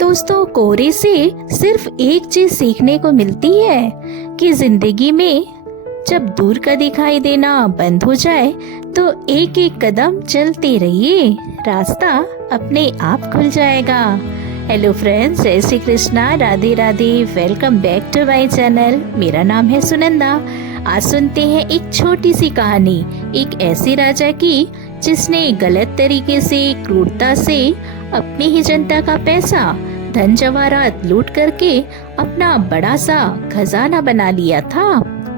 दोस्तों, कोरे से सिर्फ एक चीज सीखने को मिलती है कि जिंदगी में जब दूर का दिखाई देना बंद हो जाए तो एक एक कदम चलते रहिए, रास्ता अपने आप खुल जाएगा। हेलो फ्रेंड्स, जय Shri Krishna, Radhe Radhe. Welcome back to my channel. मेरा नाम है सुनंदा। आज सुनते हैं एक छोटी सी कहानी एक ऐसे राजा की जिसने गलत तरीके से, क्रूरता से अपनी ही जनता का पैसा, धन जवाहरात लूट करके अपना बड़ा सा खजाना बना लिया था।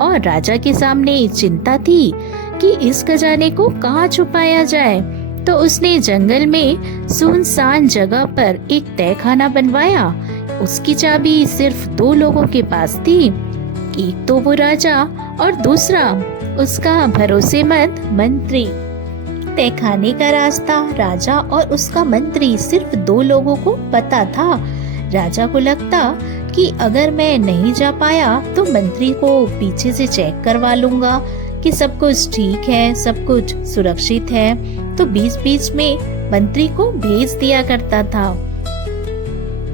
और राजा के सामने चिंता थी कि इस खजाने को कहाँ छुपाया जाए। तो उसने जंगल में सुनसान जगह पर एक तहखाना बनवाया। उसकी चाबी सिर्फ 2 लोगों के पास थी, एक तो वो राजा और दूसरा उसका भरोसेमंद मंत्री। तहखाने का रास्ता राजा और उसका मंत्री सिर्फ 2 लोगों को पता था। राजा को लगता कि अगर मैं नहीं जा पाया तो मंत्री को पीछे से चेक करवा लूंगा कि सब कुछ ठीक है, सब कुछ सुरक्षित है। तो बीच बीच में मंत्री को भेज दिया करता था।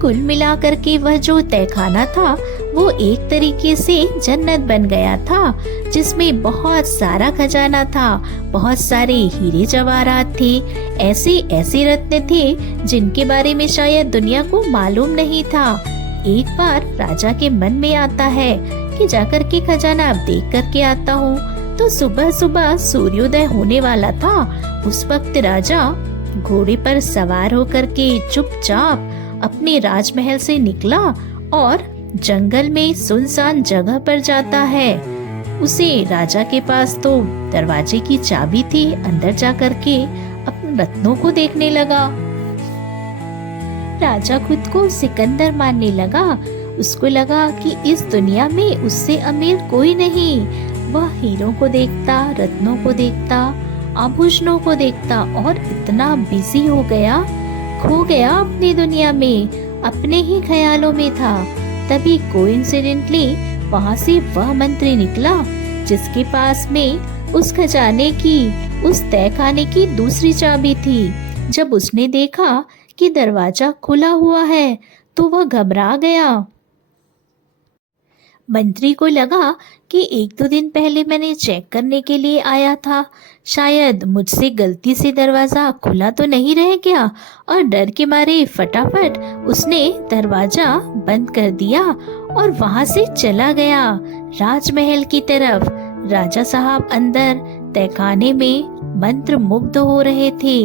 कुल मिलाकर के वह जो तहखाना था वो एक तरीके से जन्नत बन गया था, जिसमें बहुत सारा खजाना था, बहुत सारे हीरे जवाहरात थे, ऐसे ऐसे रत्न थे जिनके बारे में शायद दुनिया को मालूम नहीं था। एक बार राजा के मन में आता है कि जाकर के खजाना अब देख करके आता हूँ। तो सुबह सुबह सूर्योदय होने वाला था। उस वक्त राजा घोड़े पर सवार होकर के चुपचाप अपने राजमहल से निकला और जंगल में सुनसान जगह पर जाता है। उसे राजा के पास तो दरवाजे की चाबी थी। अंदर जाकर के अपने रत्नों को देखने लगा। राजा खुद को सिकंदर मानने लगा। उसको लगा कि इस दुनिया में उससे अमीर कोई नहीं। वह हीरों को देखता, रत्नों को देखता, आभूषणों को देखता और इतना बिजी हो गया, खो गया अपनी दुनिया में, अपने ही ख्यालों में था। तभी कोइंसिडेंटली वहाँ से वह मंत्री निकला जिसके पास में उस खजाने की, उस तहखाने की दूसरी चाबी थी। जब उसने देखा कि दरवाजा खुला हुआ है तो वह घबरा गया। मंत्री को लगा कि 1-2 दिन पहले मैंने चेक करने के लिए आया था, शायद मुझसे गलती से दरवाज़ा खुला तो नहीं रह गया। और डर के मारे फटाफट उसने दरवाज़ा बंद कर दिया और वहाँ से चला गया राजमहल की तरफ। राजा साहब अंदर तहखाने में मंत्र मुग्ध हो रहे थे,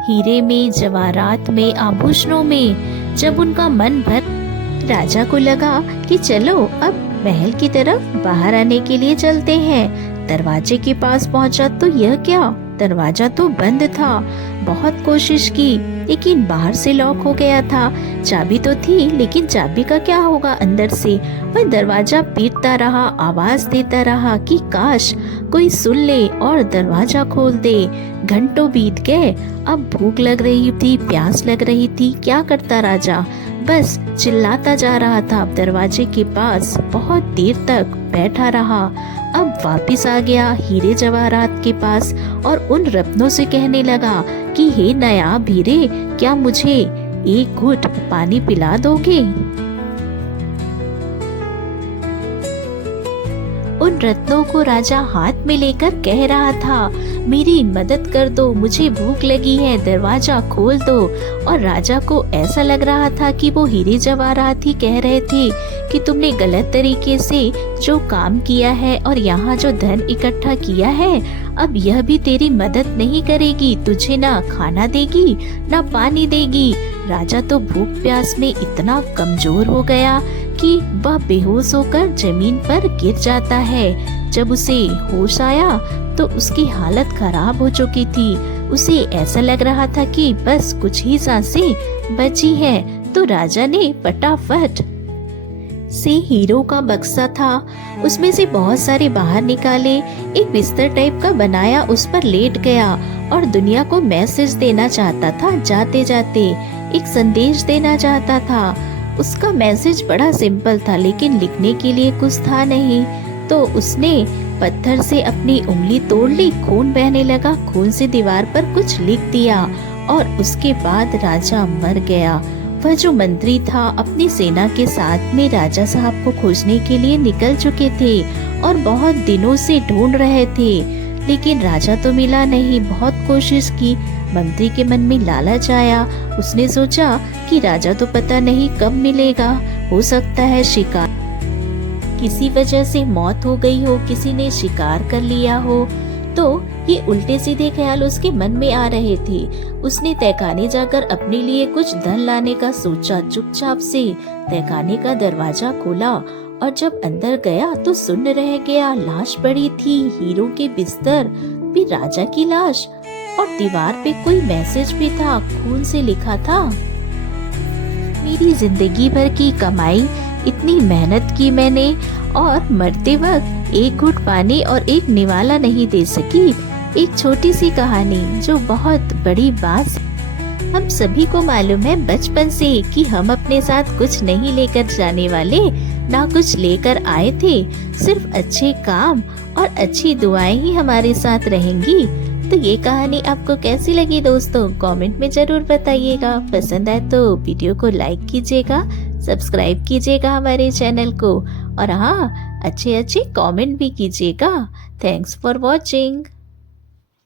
हीरे में, जवाहरात में, आभूषणों में। जब उनका मन भर, राजा को लगा कि चलो अब महल की तरफ बाहर आने के लिए चलते हैं। दरवाजे के पास पहुंचा तो यह क्या, दरवाजा तो बंद था। बहुत कोशिश की लेकिन बाहर से लॉक हो गया था। चाबी तो थी लेकिन चाबी का क्या होगा अंदर से। वह दरवाजा पीटता रहा, आवाज देता रहा कि काश कोई सुन ले और दरवाजा खोल दे। घंटों बीत गए। अब भूख लग रही थी, प्यास लग रही थी। क्या करता राजा, बस चिल्लाता जा रहा था। दरवाजे के पास बहुत देर तक बैठा रहा। अब वापस आ गया हीरे जवाहरात के पास और उन रत्नों से कहने लगा कि हे नायाब हीरे, क्या मुझे एक घूंट पानी पिला दोगे? उन रत्नों को राजा हाथ में लेकर कह रहा था, मेरी मदद कर दो, मुझे भूख लगी है, दरवाजा खोल दो। और राजा को ऐसा लग रहा था कि वो हीरे जवाहरात ही कह रहे थे कि तुमने गलत तरीके से जो काम किया है और यहाँ जो धन इकट्ठा किया है, अब यह भी तेरी मदद नहीं करेगी, तुझे ना खाना देगी ना पानी देगी। राजा तो भूख प्यास में इतना कमजोर हो गया कि वह बेहोश होकर जमीन पर गिर जाता है। जब उसे होश आया तो उसकी हालत खराब हो चुकी थी। उसे ऐसा लग रहा था कि बस कुछ ही सांसें बची है। तो राजा ने फटाफट से हीरो का बक्सा था, उसमें से बहुत सारे बाहर निकाले, एक बिस्तर टाइप का बनाया, उस पर लेट गया और दुनिया को मैसेज देना चाहता था। जाते जाते एक संदेश देना चाहता था। उसका मैसेज बड़ा सिंपल था लेकिन लिखने के लिए कुछ था नहीं। तो उसने पत्थर से अपनी उंगली तोड़ ली, खून बहने लगा। खून से दीवार पर कुछ लिख दिया और उसके बाद राजा मर गया। वह जो मंत्री था अपनी सेना के साथ में राजा साहब को खोजने के लिए निकल चुके थे और बहुत दिनों से ढूंढ रहे थे, लेकिन राजा तो मिला नहीं। बहुत कोशिश की, मंत्री के मन में लालच आया। उसने सोचा कि राजा तो पता नहीं कब मिलेगा, हो सकता है शिकार किसी वजह से मौत हो गई हो, किसी ने शिकार कर लिया हो। तो ये उल्टे सीधे ख्याल उसके मन में आ रहे थे। उसने तहखाने जाकर अपने लिए कुछ धन लाने का सोचा। चुपचाप से तहखाने का दरवाजा खोला और जब अंदर गया तो सुन्न रह गया। लाश पड़ी थी, हीरो के बिस्तर भी, राजा की लाश, और दीवार पे कोई मैसेज भी था, खून से लिखा था, मेरी जिंदगी भर की कमाई, इतनी मेहनत की मैंने और मरते वक्त एक घूंट पानी और एक निवाला नहीं दे सकी। एक छोटी सी कहानी जो बहुत बड़ी बात। हम सभी को मालूम है बचपन से कि हम अपने साथ कुछ नहीं लेकर जाने वाले, ना कुछ लेकर आए थे। सिर्फ अच्छे काम और अच्छी दुआएं ही हमारे साथ रहेंगी। तो ये कहानी आपको कैसी लगी दोस्तों, कमेंट में जरूर बताइएगा। पसंद आए तो वीडियो को लाइक कीजिएगा, सब्सक्राइब कीजिएगा हमारे चैनल को, और हाँ, अच्छे अच्छे कमेंट भी कीजिएगा। Thanks for watching.